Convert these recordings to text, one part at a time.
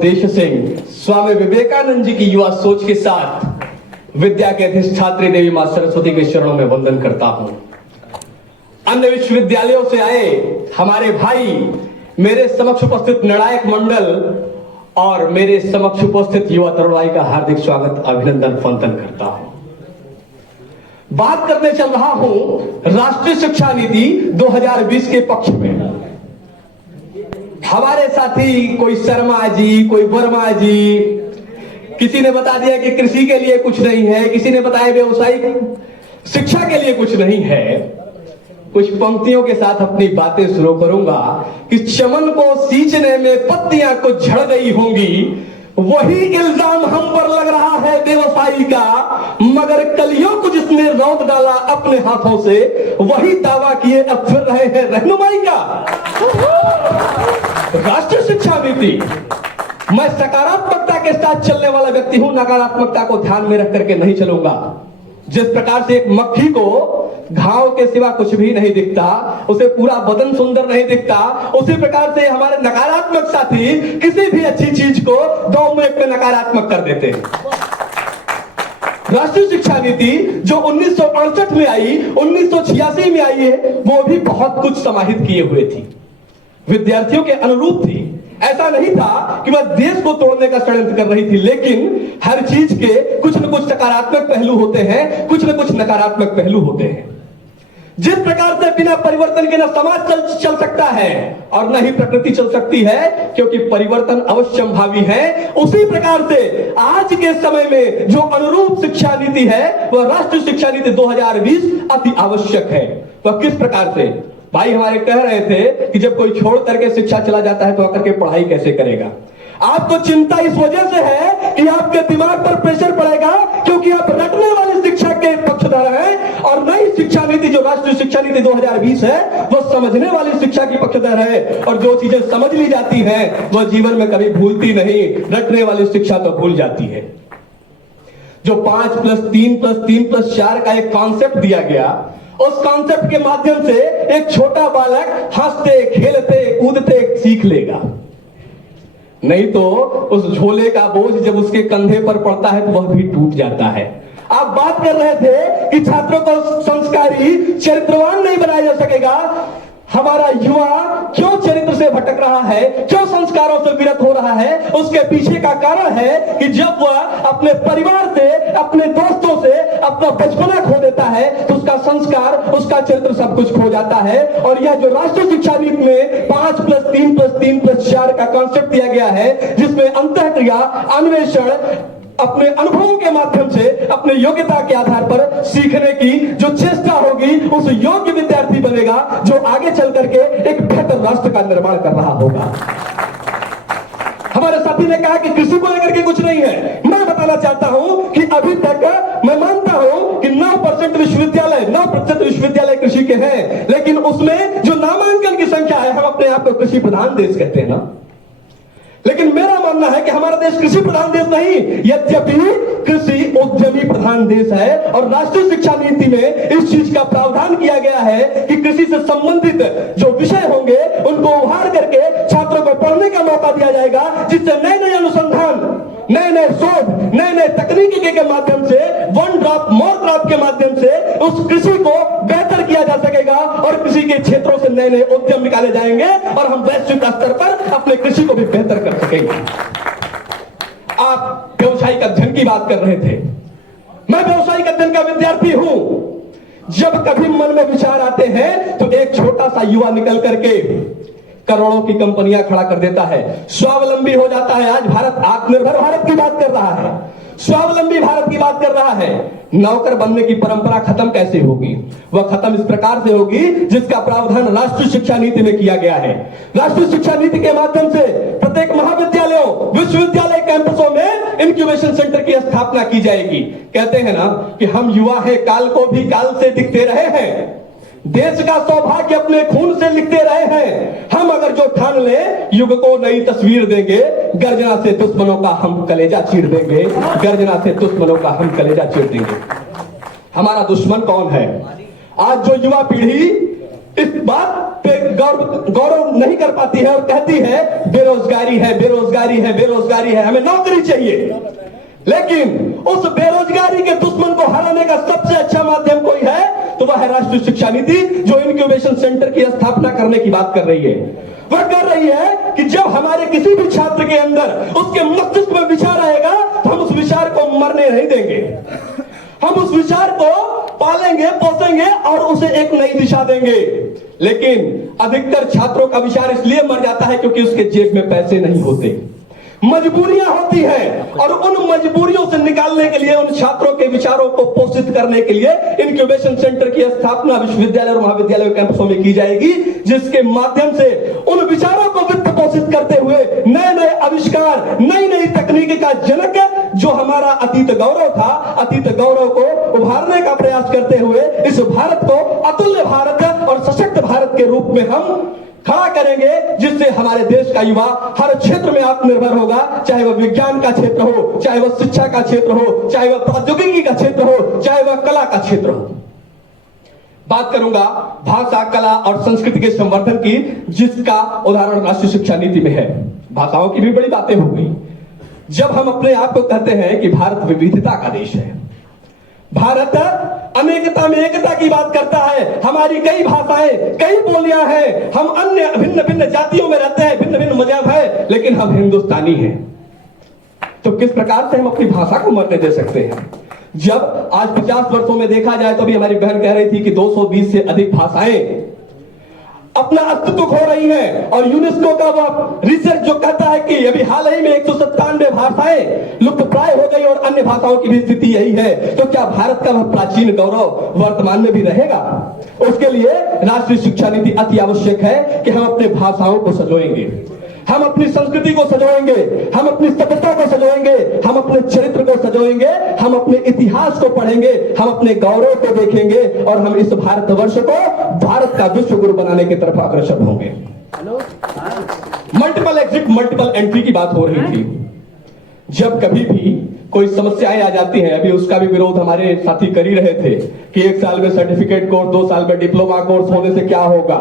उद्देश्य से स्वामी विवेकानंद जी की युवा सोच के साथ विद्या के अधिष्ठात्री देवी मां सरस्वती के चरणों में वंदन करता हूं। अन्य विश्वविद्यालयों से आए हमारे भाई, मेरे समक्ष उपस्थित निर्णायक मंडल और मेरे समक्ष उपस्थित युवा तरुणाई का हार्दिक स्वागत, अभिनंदन, वंदन करता हूं। बात करने चल रहा हूं राष्ट्रीय शिक्षा नीति 2020 के पक्ष में। हमारे साथी कोई शर्मा जी, कोई वर्मा जी, किसी ने बता दिया कि कृषि के लिए कुछ नहीं है, किसी ने बताया व्यवसायिक शिक्षा के लिए कुछ नहीं है। कुछ पंक्तियों के साथ अपनी बातें शुरू करूंगा कि चमन को सींचने में पत्तियां कुछ झड़ गई होंगी, वही इल्जाम हम पर लग रहा है व्यवसायी का, मगर कलियों को जिसने रौंद डाला अपने हाथों से, वही दावा किए अब फिर रहे हैं रहनुमाई का। राष्ट्रीय शिक्षा नीति, मैं सकारात्मकता के साथ चलने वाला व्यक्ति हूं, नकारात्मकता को ध्यान में रख करके नहीं चलूंगा। जिस प्रकार से एक मक्खी को घाव के सिवा कुछ भी नहीं दिखता, उसे पूरा बदन सुंदर नहीं दिखता, उसी प्रकार से हमारे नकारात्मक साथी किसी भी अच्छी चीज को 2 मिनट में नकारात्मक कर देते हैं। राष्ट्रीय शिक्षा नीति जो 1968 में आई, 1986 में आई है, वो भी बहुत कुछ समाहित किए हुए थी, विद्यार्थियों के अनुरूप थी। ऐसा नहीं था कि वह देश को तोड़ने का षड्यंत्र कर रही थी, लेकिन हर चीज के कुछ न कुछ सकारात्मक पहलू होते हैं, कुछ न कुछ नकारात्मक पहलू होते हैं। जिस प्रकार से बिना परिवर्तन के न समाज चल सकता है और न ही प्रकृति चल सकती है, क्योंकि परिवर्तन अवश्यंभावी है, उसी प्रकार से आज के समय में जो अनुरूप शिक्षा नीति है, वह राष्ट्रीय शिक्षा नीति 2020 अति आवश्यक है। वह किस प्रकार से? भाई हमारे कह रहे थे कि जब कोई छोड़ करके शिक्षा चला जाता है तो आकर के पढ़ाई कैसे करेगा। आपको चिंता इस वजह से है कि आपके दिमाग पर प्रेशर पड़ेगा, क्योंकि आप रटने वाली शिक्षा के पक्षधर हैं, और नई शिक्षा नीति जो राष्ट्रीय शिक्षा नीति 2020 है, वो समझने वाली शिक्षा की पक्षधर है, और जो चीजें समझ ली जाती हैं वह जीवन में कभी भूलती नहीं। रटने वाली शिक्षा तो भूल जाती है। जो 5+3+3+4 का एक कॉन्सेप्ट दिया गया, उस कॉन्सेप्ट के माध्यम से एक छोटा बालक हंसते खेलते कूदते सीख लेगा, नहीं तो उस झोले का बोझ जब उसके कंधे पर पड़ता है तो वह भी टूट जाता है। आप बात कर रहे थे कि छात्रों को संस्कारी चरित्रवान नहीं बनाया जा सकेगा। हमारा युवा क्यों चरित्र से भटक रहा है, क्यों संस्कारों से विरत हो रहा है, उसके पीछे का कारण है कि जब वह अपने परिवार से, अपने दोस्तों से अपना बचपना खो देता है तो उसका संस्कार, उसका चरित्र सब कुछ खो जाता है। और यह जो राष्ट्रीय शिक्षा नीति में 5+3+3+4 का कॉन्सेप्ट दिया गया है, जिसमें अंतःक्रिया, अन्वेषण, अपने अनुभवों के माध्यम से, अपने योग्यता के आधार पर सीखने की जो चेष्टा होगी, उस योग्य विद्यार्थी बनेगा जो आगे चल करके एक बेहतर राष्ट्र का निर्माण कर रहा होगा। हमारे साथी ने कहा कि कृषि को लेकर के कुछ नहीं है। मैं बताना चाहता हूं कि अभी तक मैं मानता हूं कि 9% विश्वविद्यालय कृषि के हैं, लेकिन उसमें जो नामांकन की संख्या है, हम अपने आप को कृषि प्रधान देश कहते हैं ना, लेकिन मेरा मानना है कि हमारा देश कृषि प्रधान देश नहीं, यद्यपि कृषि उद्यमी प्रधान देश है। और राष्ट्रीय शिक्षा नीति में इस चीज का प्रावधान किया गया है कि कृषि से संबंधित जो विषय होंगे उनको उभार करके छात्रों को पढ़ने का मौका दिया जाएगा, जिससे नए नए अनुसंधान, नए नए शोध, नए नए तकनीकी के माध्यम से, वन ड्रॉप मोर क्रॉप के माध्यम से उस कृषि को बेहतर किया जा सकेगा, और कृषि के क्षेत्रों से नए नए उद्यम निकाले जाएंगे, और हम वैश्विक स्तर पर अपने कृषि को भी बेहतर कर सकेंगे। आप व्यवसायिक अध्ययन की बात कर रहे थे। मैं व्यवसायिक अध्ययन का विद्यार्थी हूं। जब कभी मन में विचार आते हैं तो एक छोटा सा युवा निकल करके करोड़ों की कंपनियां खड़ा कर देता है, स्वावलंबी हो जाता है। आज भारत आत्मनिर्भर भारत की बात कर रहा है, स्वावलंबी भारत की बात कर रहा है। नौकर बनने की परंपरा खत्म कैसे होगी? वह खत्म इस प्रकार से होगी जिसका प्रावधान राष्ट्रीय शिक्षा नीति में किया गया है। राष्ट्रीय शिक्षा नीति के माध्यम से प्रत्येक महाविद्यालयों, विश्वविद्यालय कैंपसों में इंक्यूबेशन सेंटर की स्थापना की जाएगी। कहते हैं ना कि हम युवा हैं, काल को भी काल से दिखते रहे हैं, देश का सौभाग्य अपने खून से लिखते रहे हैं। हम अगर जो ठान ले, युग को नई तस्वीर देंगे, गर्जना से दुश्मनों का हम कलेजा चीर देंगे, गर्जना से दुश्मनों का हम कलेजा चीर देंगे। हमारा दुश्मन कौन है? आज जो युवा पीढ़ी इस बात पे गौरव नहीं कर पाती है और कहती है बेरोजगारी है, बेरोजगारी है, बेरोजगारी है, हमें नौकरी चाहिए। लेकिन उस बेरोजगारी के दुश्मन को हराने का सबसे अच्छा माध्यम कोई है तो वह है राष्ट्रीय शिक्षा नीति, जो इनक्यूबेशन सेंटर की स्थापना करने की बात कर रही है। वह कर रही है कि जब हमारे किसी भी छात्र के अंदर उसके मस्तिष्क में विचार आएगा तो हम उस विचार को मरने नहीं देंगे, हम उस विचार को पालेंगे, पोसेंगे और उसे एक नई दिशा देंगे। लेकिन अधिकतर छात्रों का विचार इसलिए मर जाता है क्योंकि उसके जेब में पैसे नहीं होते, मजबूरियां होती हैं, और उन मजबूरियों से निकालने के लिए, उन छात्रों के विचारों को पोषित करने के लिए इनक्यूबेशन सेंटर की स्थापना विश्वविद्यालय और महाविद्यालय कैंपसों में की जाएगी, जिसके माध्यम से उन विचारों को वित्त पोषित करते हुए नए नए आविष्कार, नई नई तकनीकी का जनक जो हमारा अतीत गौरव था, अतीत गौरव को उभारने का प्रयास करते हुए इस भारत को अतुल्य भारत और सशक्त भारत के रूप में हम खड़ा करेंगे, जिससे हमारे देश का युवा हर क्षेत्र में आत्मनिर्भर होगा, चाहे वह विज्ञान का क्षेत्र हो, चाहे वह शिक्षा का क्षेत्र हो, चाहे वह प्रौद्योगिकी का क्षेत्र हो, चाहे वह कला का क्षेत्र हो। बात करूंगा भाषा, कला और संस्कृति के संवर्धन की, जिसका उदाहरण राष्ट्रीय शिक्षा नीति में है। भाषाओं की भी बड़ी बातें हो गई। जब हम अपने आप को कहते हैं कि भारत विविधता का देश है, भारत अनेकता में एकता की बात करता है, हमारी कई भाषाएं, कई बोलियां हैं, हम अन्य भिन्न भिन्न जातियों में रहते हैं, भिन्न भिन्न मजहब है, लेकिन हम हिंदुस्तानी हैं। तो किस प्रकार से हम अपनी भाषा को मरने दे सकते हैं? जब आज 50 वर्षों में देखा जाए तो भी हमारी बहन कह रही थी कि 220 से अधिक भाषाएं अपना अस्तित्व खो रही है, और यूनेस्को का वह रिसर्च जो कहता है कि अभी हाल ही में 197 भाषाएं लुप्त प्राय हो गई और अन्य भाषाओं की भी स्थिति यही है, तो क्या भारत का वह प्राचीन गौरव वर्तमान में भी रहेगा? उसके लिए राष्ट्रीय शिक्षा नीति अति आवश्यक है कि हम अपने भाषाओं को संजोएंगे, हम अपनी संस्कृति को संजोएंगे, हम अपनी सभ्यता को संजोएंगे, हम अपने चरित्र को संजोएंगे, हम अपने इतिहास को पढ़ेंगे, हम अपने गौरव को देखेंगे, और हम इस भारतवर्ष को भारत का विश्व गुरु बनाने की तरफ अग्रसर होंगे। मल्टीपल एग्जिट मल्टीपल एंट्री की बात हो रही थी। जब कभी भी कोई समस्याएं आ जाती हैं, अभी उसका भी विरोध हमारे साथी कर ही रहे थे कि 1 साल में सर्टिफिकेट कोर्स, 2 साल में डिप्लोमा कोर्स होने से क्या होगा?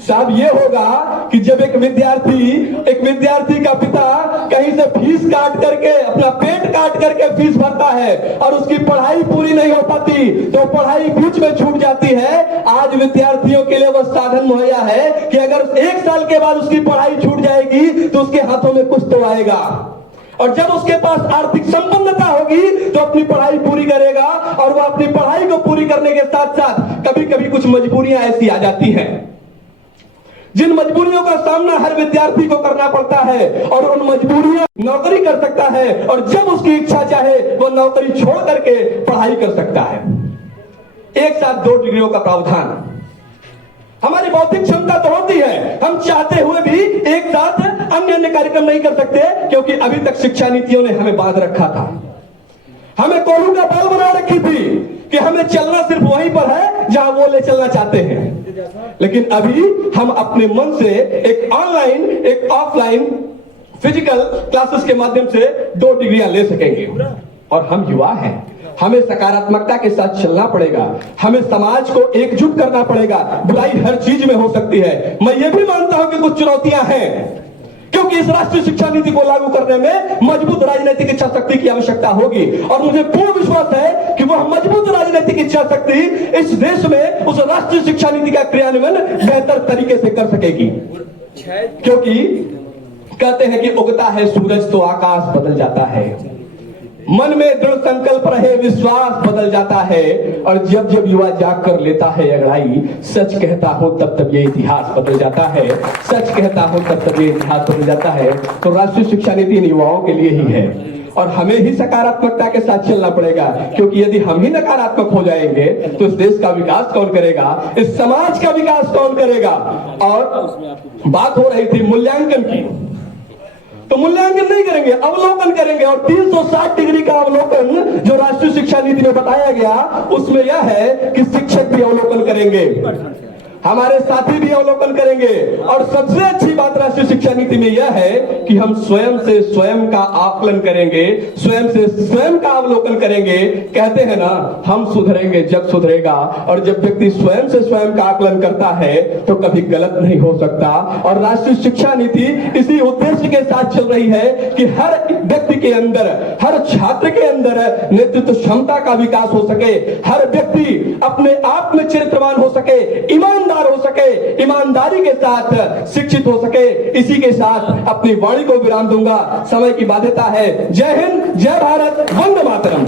साहब ये होगा कि जब एक विद्यार्थी का पिता कहीं से फीस काट करके, अपना पेट काट करके फीस भरता है और उसकी पढ़ाई पूरी नहीं हो पाती, तो पढ़ाई बीच में छूट जाती है। आज विद्यार्थियों के लिए वह साधन मुहैया है कि अगर 1 साल के बाद उसकी पढ़ाई छूट जाएगी तो उसके हाथों में कुछ तो आएगा, और जब उसके पास आर्थिक संपन्नता होगी तो अपनी पढ़ाई पूरी करेगा, और वह अपनी पढ़ाई को पूरी करने के साथ साथ कभी कभी कुछ मजबूरियां ऐसी आ जाती हैं, जिन मजबूरियों का सामना हर विद्यार्थी को करना पड़ता है, और उन मजबूरियों नौकरी कर सकता है, और जब उसकी इच्छा चाहे वह नौकरी छोड़ करके पढ़ाई कर सकता है। एक साथ 2 डिग्रियों का प्रावधान, हमारी बौद्धिक क्षमता तो होती है, हम चाहते हुए भी एक साथ अन्य अन्य कार्यक्रम नहीं कर सकते, क्योंकि अभी तक शिक्षा नीतियों ने हमें बांध रखा था, हमें कोल्हू का बाल बना रखी थी कि हमें चलना सिर्फ वहीं पर है जहां वो ले चलना चाहते हैं। लेकिन अभी हम अपने मन से एक ऑनलाइन, एक ऑफलाइन फिजिकल क्लासेस के माध्यम से 2 डिग्रियां ले सकेंगे, और हम युवा हैं, हमें सकारात्मकता के साथ चलना पड़ेगा, हमें समाज को एकजुट करना पड़ेगा। बुराई हर चीज में हो सकती है, मैं ये भी मानता हूं कि कुछ चुनौतियां हैं, क्योंकि इस राष्ट्रीय शिक्षा नीति को लागू करने में मजबूत राजनीतिक इच्छा शक्ति की आवश्यकता होगी, और मुझे पूर्ण विश्वास है कि वह मजबूत राजनीतिक इच्छा शक्ति इस देश में उस राष्ट्रीय शिक्षा नीति का क्रियान्वयन बेहतर तरीके से कर सकेगी। क्योंकि कहते हैं कि उगता है सूरज तो आकाश बदल जाता है, मन में दृढ़ संकल्प रहे विश्वास बदल जाता है, और जब जब युवा जाग कर लेता है अगड़ाई, सच कहता हूं तब तब ये इतिहास बदल जाता है, सच कहता हूं तब तब ये इतिहास बदल जाता है। तो राष्ट्रीय शिक्षा नीति इन युवाओं के लिए ही है, और हमें ही सकारात्मकता के साथ चलना पड़ेगा, क्योंकि यदि हम ही नकारात्मक हो जाएंगे तो इस देश का विकास कौन करेगा, इस समाज का विकास कौन करेगा। और बात हो रही थी मूल्यांकन की, तो मूल्यांकन नहीं करेंगे, अवलोकन करेंगे, और 360 डिग्री का अवलोकन जो राष्ट्रीय शिक्षा नीति में बताया गया उसमें यह है कि शिक्षक भी अवलोकन करेंगे, हमारे साथी भी अवलोकन करेंगे। और सबसे अच्छी बात राष्ट्रीय शिक्षा नीति में यह है कि हम स्वयं से स्वयं का आकलन करेंगे, स्वयं से स्वयं का अवलोकन करेंगे। कहते हैं ना, हम सुधरेंगे जग सुधरेगा। और जब व्यक्ति स्वयं से स्वयं का आकलन करता है तो कभी गलत नहीं हो सकता। और राष्ट्रीय शिक्षा नीति इसी उद्देश्य के साथ चल रही है कि हर व्यक्ति के अंदर, हर छात्र के अंदर नेतृत्व क्षमता का विकास हो सके, हर व्यक्ति अपने आप में चरित्रवान हो सके, ईमानदार हो सके, ईमानदारी के साथ शिक्षित हो सके। इसी के साथ अपनी वाणी को विराम दूंगा, समय की बाध्यता है। जय हिंद, जय भारत, वंदे मातरम।